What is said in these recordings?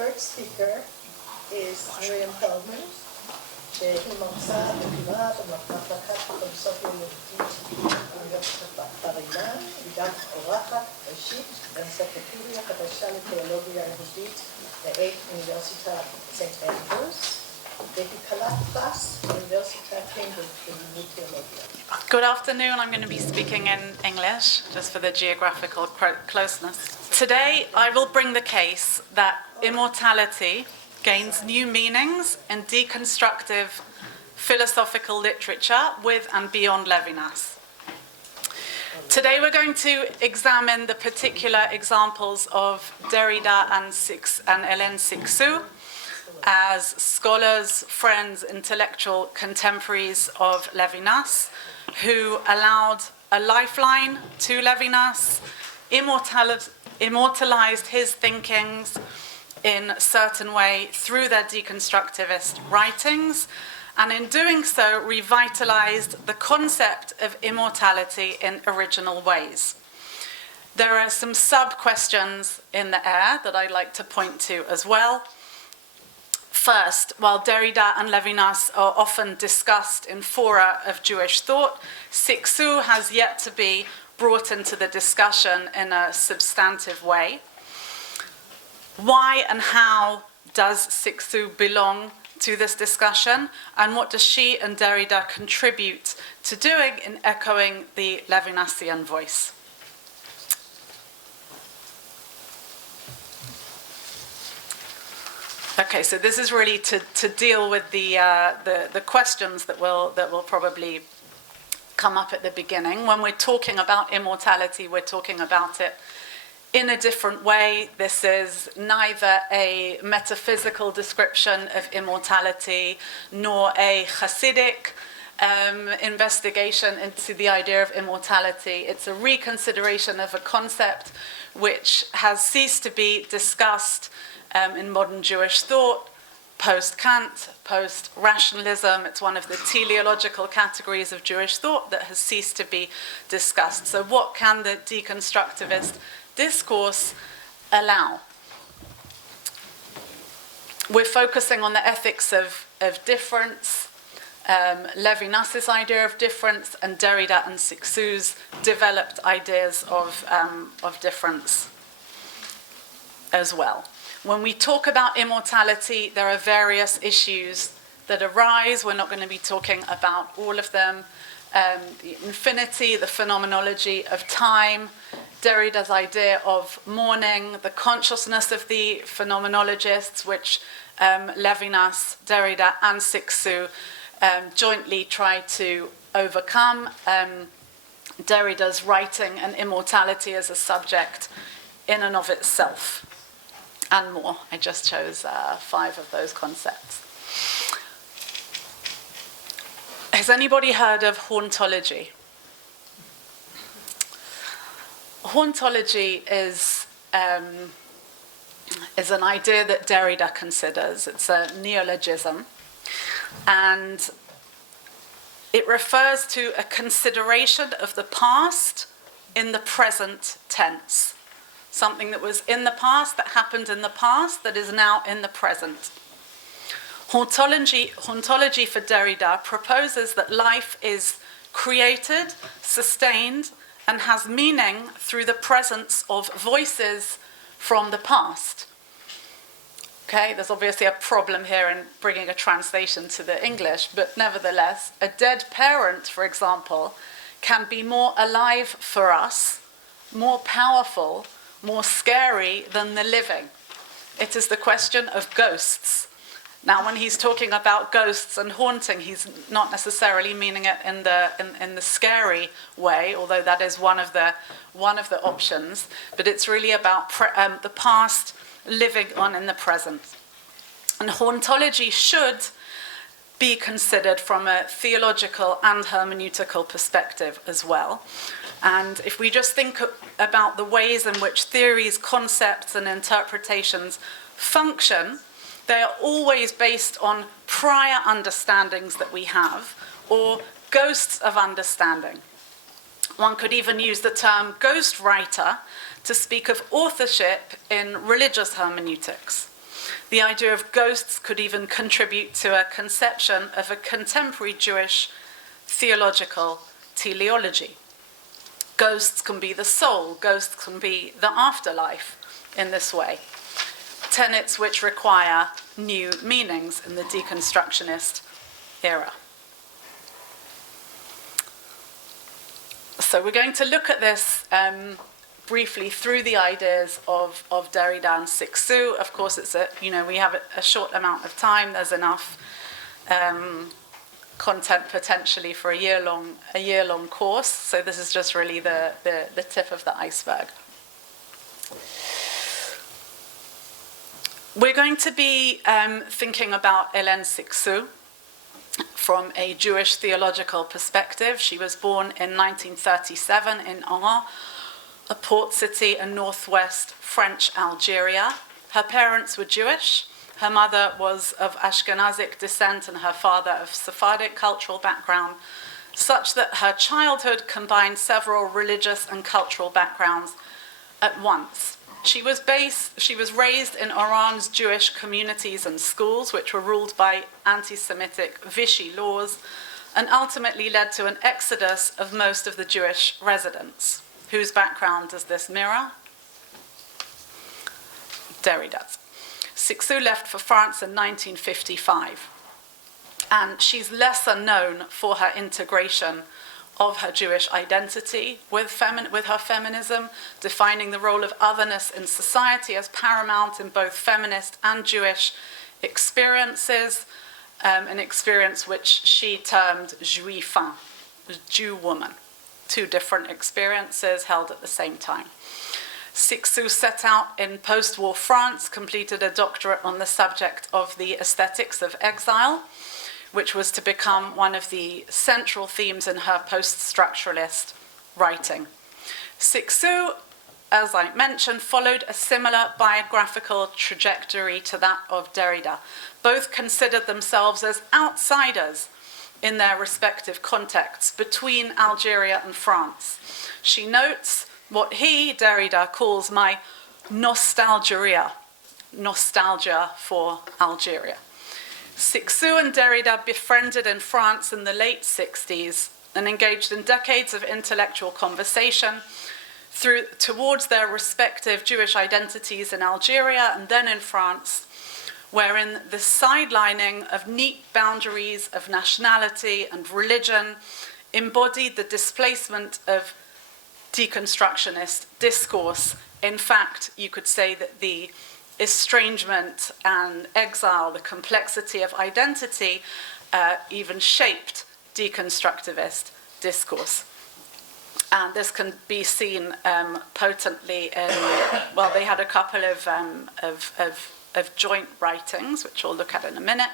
third speaker is Miriam Pellman, שהיא מרצה בפירה במחלקת פילוסופיה יהודית באוניברסיטת בר אילן, היא גם אורחת ראשית באנציקלופדיה חדשה לתיאולוגיה יהודית בעת אוניברסיטת סנט אנדרוס, והיא כלת פרס באוניברסיטת קיימברידג' בלימוד תיאולוגיה. Good afternoon. I'm going to be speaking in English, just for the geographical closeness. Today, I will bring the case that immortality gains new meanings in deconstructive philosophical literature with and beyond Levinas. Today, we're going to examine the particular examples of Derrida and Hélène Cixous as scholars, friends, intellectual contemporaries of Levinas, who allowed a lifeline to Levinas, immortalized his thinkings in a certain way through their deconstructivist writings, and in doing so revitalized the concept of immortality in original ways. There are some sub-questions in the air that I'd like to point to as well. First, while Derrida and Levinas are often discussed in fora of Jewish thought, Cixous has yet to be brought into the discussion in a substantive way. Why and how does Cixous belong to this discussion, and what does she and Derrida contribute to doing in echoing the Levinasian voice? Okay, so this is really to deal with the questions that will probably come up at the beginning. When we're talking about immortality, we're talking about it in a different way. This is neither a metaphysical description of immortality nor a Hasidic investigation into the idea of immortality. It's a reconsideration of a concept which has ceased to be discussed in modern Jewish thought, post-Kant, post-rationalism. It's one of the teleological categories of Jewish thought that has ceased to be discussed. So what can the deconstructivist discourse allow? We're focusing on the ethics of difference, Levinas's idea of difference, and Derrida and Cixous' developed ideas of difference as well. When we talk about immortality, there are various issues that arise. We're not going to be talking about all of them. The infinity, the phenomenology of time, Derrida's idea of mourning, the consciousness of the phenomenologists, which Levinas, Derrida, and Cixous jointly try to overcome. Derrida's writing and immortality as a subject in and of itself, and more. I just chose 5 of those concepts. Has anybody heard of hauntology? Hauntology is an idea that Derrida considers. It's a neologism, and it refers to a consideration of the past in the present tense. Something that was in the past, that happened in the past, that is now in the present. Hauntology for Derrida proposes that life is created, sustained, and has meaning through the presence of voices from the past. Okay, there's obviously a problem here in bringing a translation to the English, but nevertheless, a dead parent, for example, can be more alive for us, more powerful, more scary than the living. It is the question of ghosts. Now, when he's talking about ghosts and haunting, he's not necessarily meaning it in the scary way, although that is one of the options. But it's really about the past living on in the present. And hauntology should be considered from a theological and hermeneutical perspective as well. And if we just think about the ways in which theories, concepts, and interpretations function, they are always based on prior understandings that we have, or ghosts of understanding. One could even use the term ghostwriter to speak of authorship in religious hermeneutics. The idea of ghosts could even contribute to a conception of a contemporary Jewish theological teleology. Ghosts can be the soul, ghosts can be the afterlife in this way. Tenets which require new meanings in the deconstructionist era. So we're going to look at this briefly through the ideas of Derrida and Cixous. Of course, we have a short amount of time. There's enough content potentially for a year-long course. So this is just really the tip of the iceberg. We're going to be thinking about Hélène Cixous from a Jewish theological perspective. She was born in 1937 in Oran, a port city in northwest French Algeria. Her parents were Jewish. Her mother was of Ashkenazic descent and her father of Sephardic cultural background, such that her childhood combined several religious and cultural backgrounds at once. She was raised in Oran's Jewish communities and schools, which were ruled by anti-Semitic Vichy laws, and ultimately led to an exodus of most of the Jewish residents. Whose background does this mirror? Derrida's. Cixous left for France in 1955, and she's lesser known for her integration of her Jewish identity with her feminism, defining the role of otherness in society as paramount in both feminist and Jewish experiences, an experience which she termed juifin, Jew woman, two different experiences held at the same time. Cixous set out in post-war France, completed a doctorate on the subject of the aesthetics of exile, which was to become one of the central themes in her post-structuralist writing. Cixous, as I mentioned, followed a similar biographical trajectory to that of Derrida. Both considered themselves as outsiders in their respective contexts between Algeria and France. She notes what he, Derrida, calls my nostalgia for Algeria. Cixous and Derrida befriended in France in the late 60s and engaged in decades of intellectual conversation towards their respective Jewish identities in Algeria and then in France, wherein the sidelining of neat boundaries of nationality and religion embodied the displacement of deconstructionist discourse. In fact, you could say that the estrangement and exile, the complexity of identity, even shaped deconstructivist discourse. And this can be seen potently in, well, they had a couple of joint writings, which we'll look at in a minute.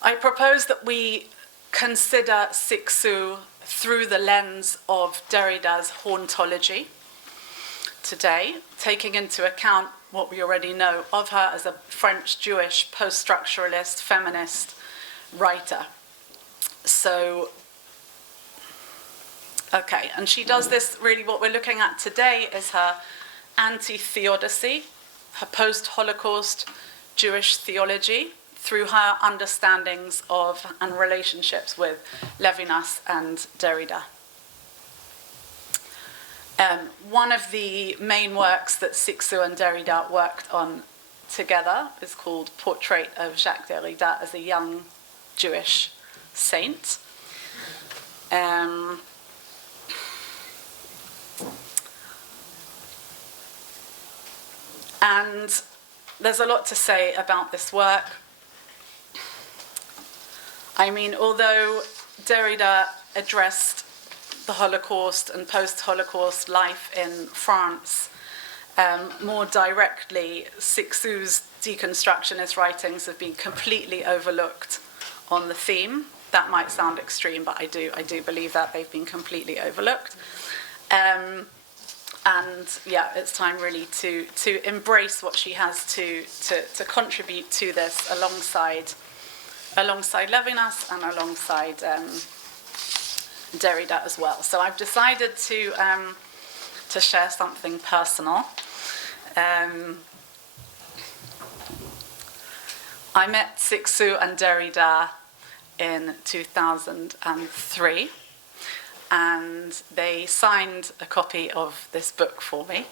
I propose that we consider Cixous through the lens of Derrida's hauntology today, taking into account what we already know of her as a French-Jewish post-structuralist feminist writer. So, okay, and she does this, really what we're looking at today is her anti-theodicy, her post-Holocaust Jewish theology, through her understandings of and relationships with Levinas and Derrida. One of the main works that Cixous and Derrida worked on together is called Portrait of Jacques Derrida as a Young Jewish Saint. And there's a lot to say about this work. I mean, although Derrida addressed the Holocaust and post-Holocaust life in France more directly, Cixous' deconstructionist writings have been completely overlooked on the theme. That might sound extreme, but I do believe that they've been completely overlooked. And yeah, it's time really to embrace what she has to contribute to this alongside Levinas and alongside Derrida as well. So I've decided to share something personal. I met Cixous and Derrida in 2003, and they signed a copy of this book for me.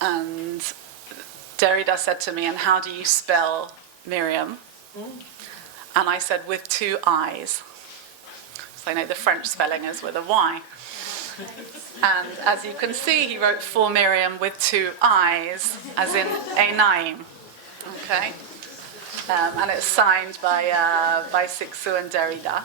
And Derrida said to me, "And how do you spell Miriam?" And I said, "With two I's." So I know the French spelling is with a Y. And as you can see, he wrote "for Miriam" with two I's, as in Einaim. Okay? And it's signed by Cixous and Derrida.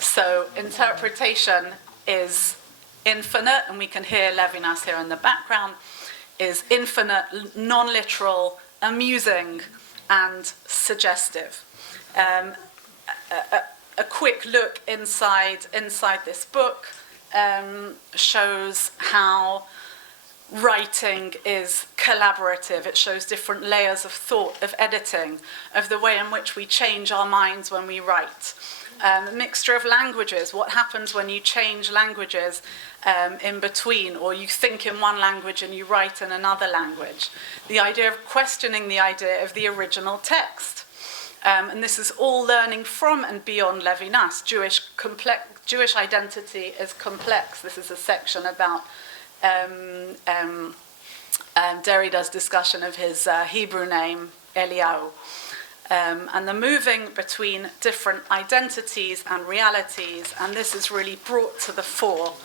So interpretation is infinite, and we can hear Levinas here in the background, is infinite, non-literal, amusing, and suggestive. A quick look inside this book shows how writing is collaborative. It shows different layers of thought, of editing, of the way in which we change our minds when we write. A mixture of languages, what happens when you change languages in between, or you think in one language and you write in another language. The idea of questioning the idea of the original text. And this is all learning from and beyond Levinas. Jewish identity is complex. This is a section about Derrida's discussion of his Hebrew name, Eliyahu. And the moving between different identities and realities, and this is really brought to the fore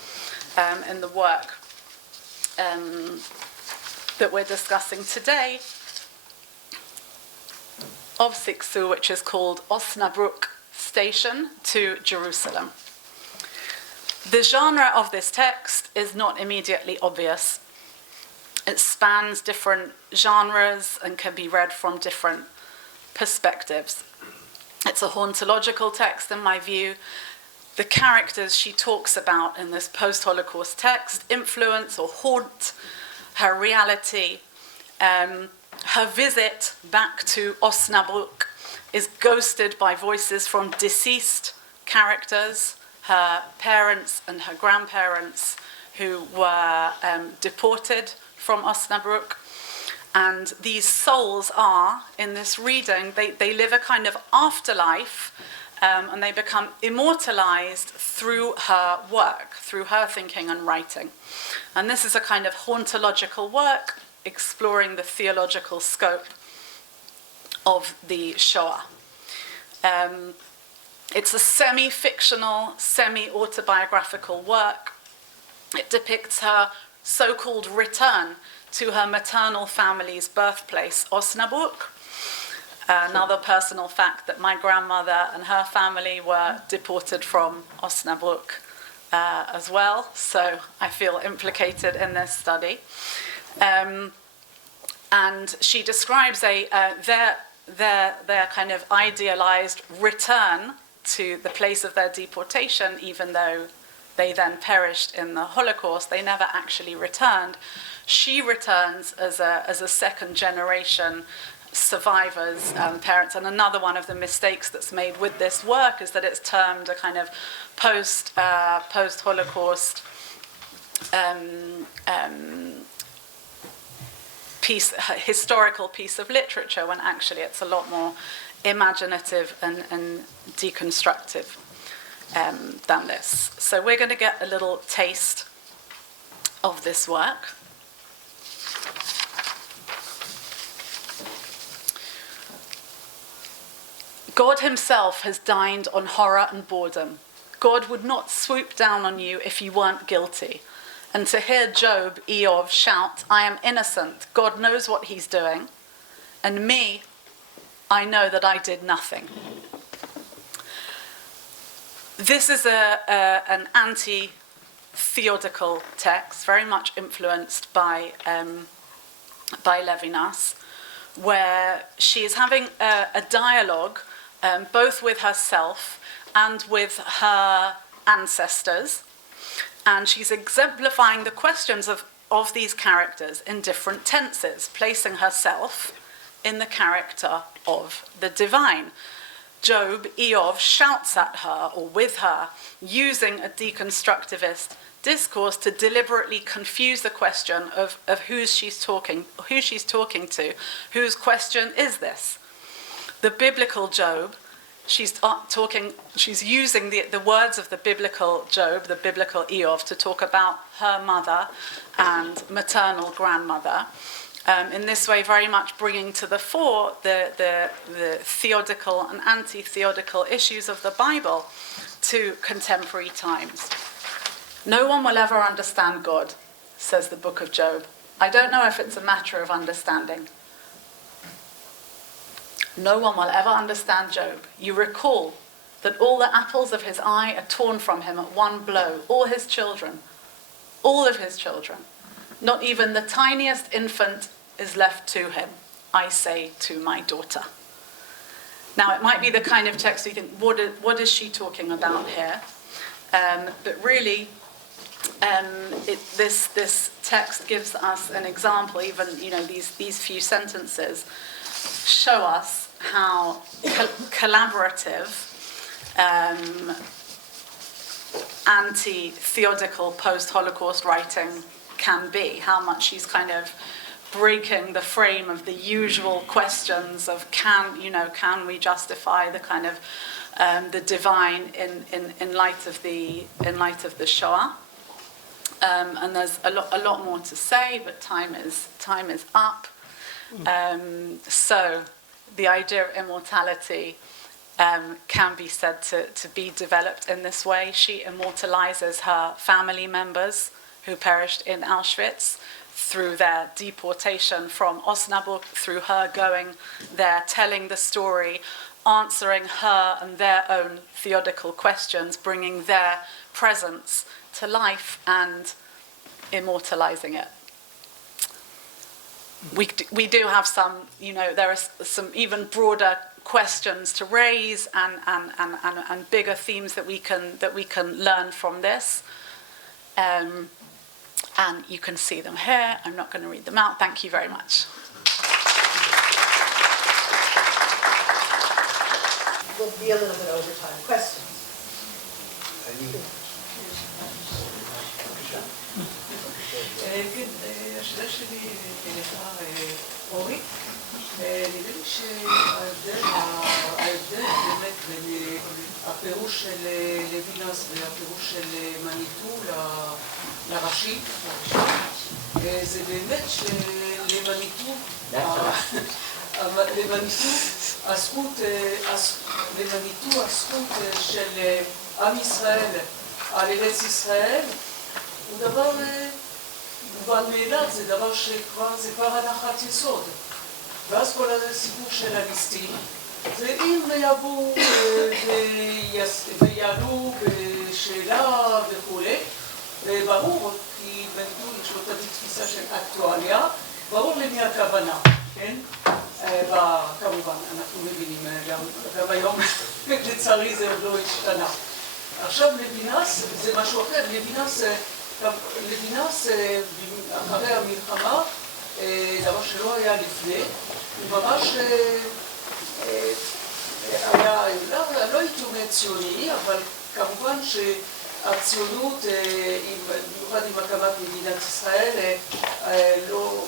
in the work that we're discussing today of Cixous, which is called Osnabrück Station to Jerusalem. The genre of this text is not immediately obvious. It spans different genres and can be read from different perspectives. It's a hauntological text, in my view. The characters she talks about in this post-Holocaust text influence or haunt her reality. Her visit back to Osnabrück is ghosted by voices from deceased characters, her parents and her grandparents who were deported from Osnabrück. And these souls are, in this reading, they live a kind of afterlife, and they become immortalized through her work, through her thinking and writing. And this is a kind of hauntological work, exploring the theological scope of the Shoah. It's a semi-fictional, semi-autobiographical work. It depicts her so-called return to her maternal family's birthplace, Osnabrück. Another personal fact that my grandmother and her family were deported from Osnabrück as well, so I feel implicated in this study. And she describes their kind of idealized return to the place of their deportation, even though they then perished in the Holocaust. They never actually returned. She returns as a second generation survivors, parents. And another one of the mistakes that's made with this work is that it's termed a kind of post-Holocaust historical piece of literature, when actually it's a lot more imaginative and deconstructive than this. So we're going to get a little taste of this work. God himself has dined on horror and boredom. God would not swoop down on you if you weren't guilty. And to hear Job, Eov, shout, "I am innocent, God knows what he's doing, and me, I know that I did nothing." This is an anti-theodical text, very much influenced by Levinas, where she is having a dialogue both with herself and with her ancestors, and she's exemplifying the questions of these characters in different tenses, placing herself in the character of the divine. Job, Eov, shouts at her or with her, using a deconstructivist discourse to deliberately confuse the question of who she's talking to. Whose question is this? The biblical Job, she's using the words of the biblical Job, the biblical Eov, to talk about her mother and maternal grandmother. In this way, very much bringing to the fore the theodical and anti-theodical issues of the Bible to contemporary times. No one will ever understand God, says the book of Job. I don't know if it's a matter of understanding. No one will ever understand Job. You recall that all the apples of his eye are torn from him at one blow. All of his children. Not even the tiniest infant is left to him, I say to my daughter. Now, it might be the kind of text you think, what is she talking about here? But really, this text gives us an example. Even these few sentences show us how collaborative, anti-theodical post-Holocaust writing can be. How much she's kind of breaking the frame of the usual questions of can we justify the kind of the divine in light of the Shoah. And there's a lot more to say, but time is up. So the idea of immortality can be said to be developed in this way. She immortalizes her family members who perished in Auschwitz through their deportation from Osnabrück, through her going there, telling the story, answering her and their own theodical questions, bringing their presence to life and immortalizing it. We do have some, there are some even broader questions to raise and bigger themes that we can learn from this. And you can see them here. I'm not going to read them out. Thank you very much. We'll be a little bit over time. Questions? השאלה שלי אליך, אורי, נראה לי שההבדל באמת בין הפירוש של לוינס והפירוש של מניטו לראשי, זה באמת שלמניטו הזכות של עם ישראל על ארץ ישראל הוא דבר מובן מאליו, זה דבר זה כבר הנחת יסוד. ואז כל הסיפור של הליסטים, זה אם יבואו ויעלו בשאלה וכו', ברור, כי בניתור יש לו תמיד תפיסה של אקטואליה, ברור למי הכוונה, כן? כמובן, אנחנו מבינים גם היום, לצערי זה עוד לא השתנה. עכשיו לוינס זה משהו אחר, לוינס אחרי המלחמה, דבר שלא היה לפני, הוא ממש היה, לא הייתי אומר ציוני, אבל כמובן שהציונות, במיוחד עם הקמת מדינת ישראל, לא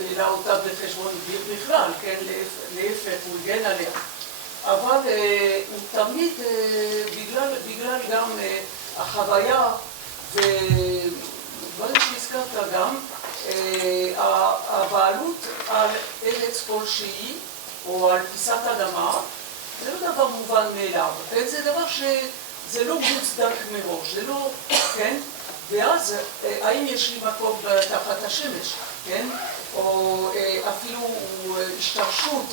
העלה אותה בחשבון בכלל, כן, להפך, הוא הגן עליה. אבל הוא תמיד, בגלל גם החוויה ודברים שהזכרת גם, הבעלות על ארץ כלשהי או על פיסת אדמה זה לא דבר מובן מאליו, זה דבר שזה לא מוצדק מראש, זה לא, כן? ואז האם יש לי מקום תחת השמש, כן? או אפילו השתרשות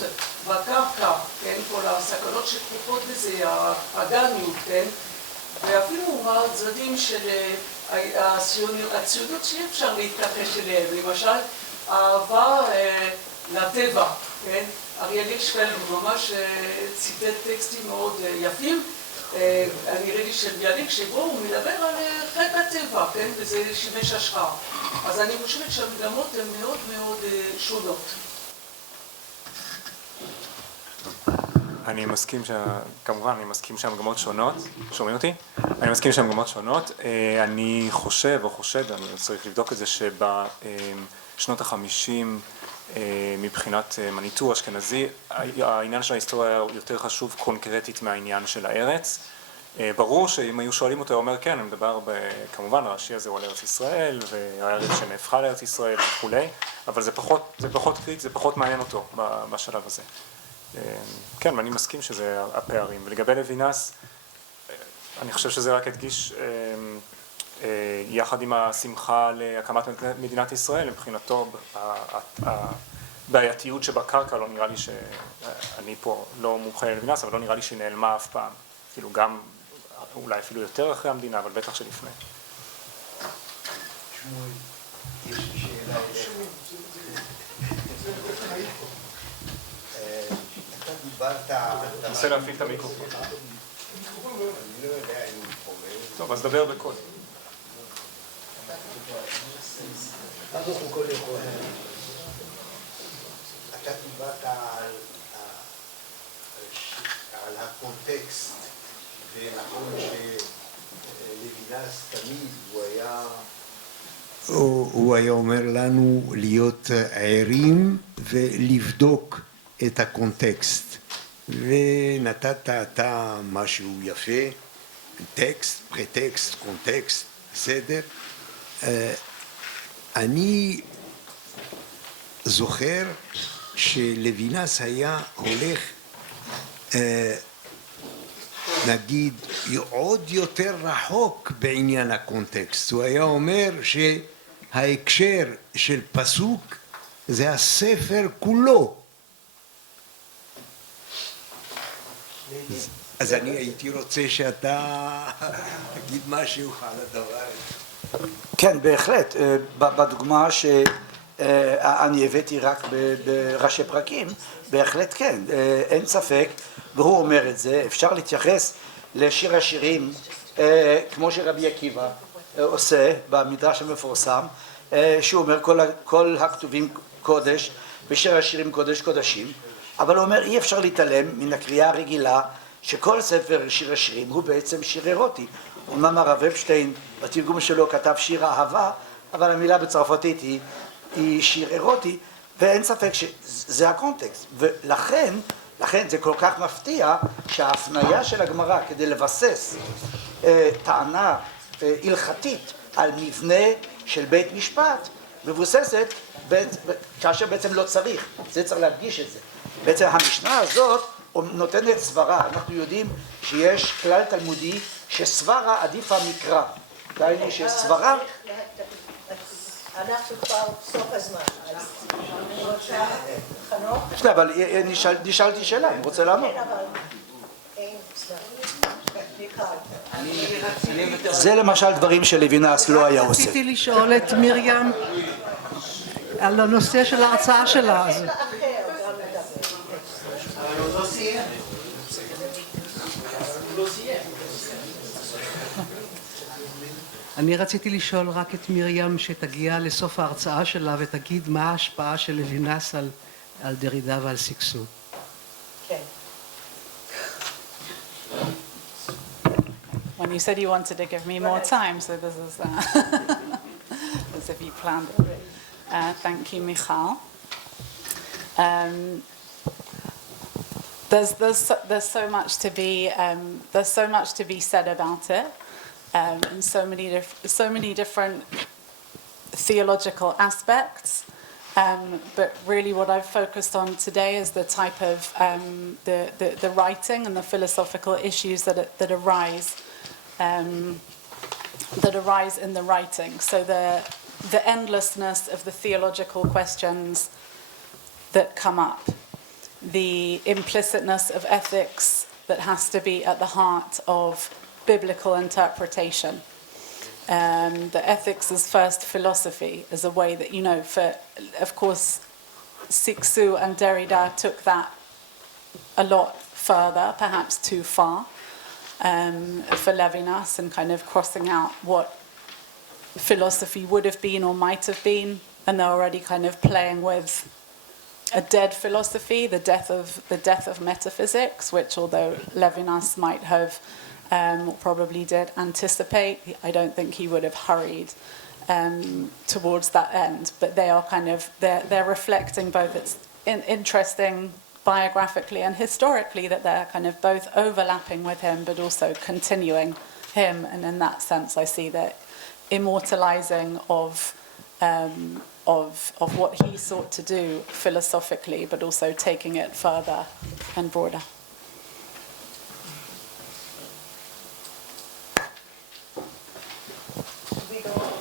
בקרקע, כן? כל הסכנות שכרוכות בזה, האגניות, כן? ואפילו הצדדים של הציונות שאי אפשר להתכחש אליהם, למשל אהבה לטבע, כן? אריאל הירשפלד הוא ממש ציטט טקסטים מאוד יפים, נראה לי של ביאליק, שבו הוא מדבר על חטא הטבע, כן? וזה שימש השראה. אז אני חושבת שהמגמות הן מאוד מאוד שונות. אני מסכים כמובן, אני מסכים שהמגמות שונות, שומעים אותי? אני מסכים שהמגמות שונות, אני חושב או חושד, אני צריך לבדוק את זה שבשנות ה-50 מבחינת מניטור אשכנזי, העניין של ההיסטוריה הוא יותר חשוב קונקרטית מהעניין של הארץ. ברור שאם היו שואלים אותו, הוא אומר כן, אני מדבר כמובן, הרש"י הזה הוא על ארץ ישראל, והארץ שנהפכה לארץ ישראל וכולי, אבל זה פחות קריטי, זה פחות מעניין אותו בשלב הזה. כן, ואני מסכים שזה הפערים. ולגבי לוינס, אני חושב שזה רק הדגיש יחד עם השמחה להקמת מדינת ישראל, מבחינתו הבעייתיות שבקרקע, לא נראה לי שאני פה לא מומחה ללוינס, אבל לא נראה לי שהיא נעלמה אף פעם. כאילו גם, אולי אפילו יותר אחרי המדינה, אבל בטח שלפני. שמואל, יש לי שאלה אליך. אתה דיברת... תנסה להפעיל את המיקרופון. אני לא יודע אם הוא חומר. טוב, אז דבר בקול. אתה דיברת על הקונטקסט, ונכון שלוינס תמיד הוא היה אומר לנו להיות ערים ולבדוק את הקונטקסט, ונתת אתה משהו יפה, טקסט, פרטקסט, קונטקסט, בסדר. אני זוכר שלוינס היה הולך נגיד עוד יותר רחוק בעניין הקונטקסט. הוא היה אומר שההקשר של פסוק זה הספר כולו. אז אני הייתי רוצה שאתה תגיד משהו על הדבר הזה. כן, בהחלט. בדוגמה שאני הבאתי רק בראשי פרקים, בהחלט כן, אין ספק, והוא אומר את זה. אפשר להתייחס לשיר השירים כמו שרבי עקיבא עושה במדרש המפורסם, שהוא אומר כל הכתובים קודש, ושיר השירים קודש קודשים, אבל הוא אומר אי אפשר להתעלם מן הקריאה הרגילה שכל ספר שיר השירים הוא בעצם שיר אירוטי. אומנם הרב אפשטיין בתרגום שלו כתב שיר אהבה, אבל המילה בצרפתית היא שיר אירוטי, ואין ספק שזה הקונטקסט. ולכן זה כל כך מפתיע שההפניה של הגמרא כדי לבסס טענה הלכתית על מבנה של בית משפט מבוססת כאשר בעצם לא צריך, זה צריך להדגיש את זה. בעצם המשנה הזאת נותנת סברה. אנחנו יודעים שיש כלל תלמודי שסברה עדיף המקרא. דהיינו שסברה... אנחנו כבר סוף הזמן, אז אני רוצה חנוך. שנייה, אבל נשאלתי שאלה, אני רוצה לענות. כן, אבל אין זמן. זה למשל דברים שלוינס לא היה עושה. רציתי לשאול את מרים על הנושא של ההרצאה שלה. אין לה אחר גם לדבר. אני רציתי לשאול רק את מרים שתגיע לסוף ההרצאה שלה ותגיד מה ההשפעה של לוינס על דרידה ועל סיקסו. כן. When you said you wanted to give me more time, so this is as if you planned it. Thank you, Michal. There's so much to be said about it, and so many different theological aspects. But really, what I've focused on today is the type of the writing and the philosophical issues that arise in the writing. So the endlessness of the theological questions that come up, the implicitness of ethics that has to be at the heart of biblical interpretation. The ethics as first philosophy, as a way that, of course, Cixous and Derrida took that a lot further, perhaps too far, for Levinas, and kind of crossing out what philosophy would have been or might have been, and they're already kind of playing with a dead philosophy, the death of metaphysics, which although Levinas might have probably did anticipate, I don't think he would have hurried towards that end. But they are kind of they're reflecting both. It's interesting biographically and historically that they're kind of both overlapping with him, but also continuing him. And in that sense, I see the immortalizing of what he sought to do philosophically, but also taking it further and broader. We go on.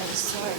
I'm sorry.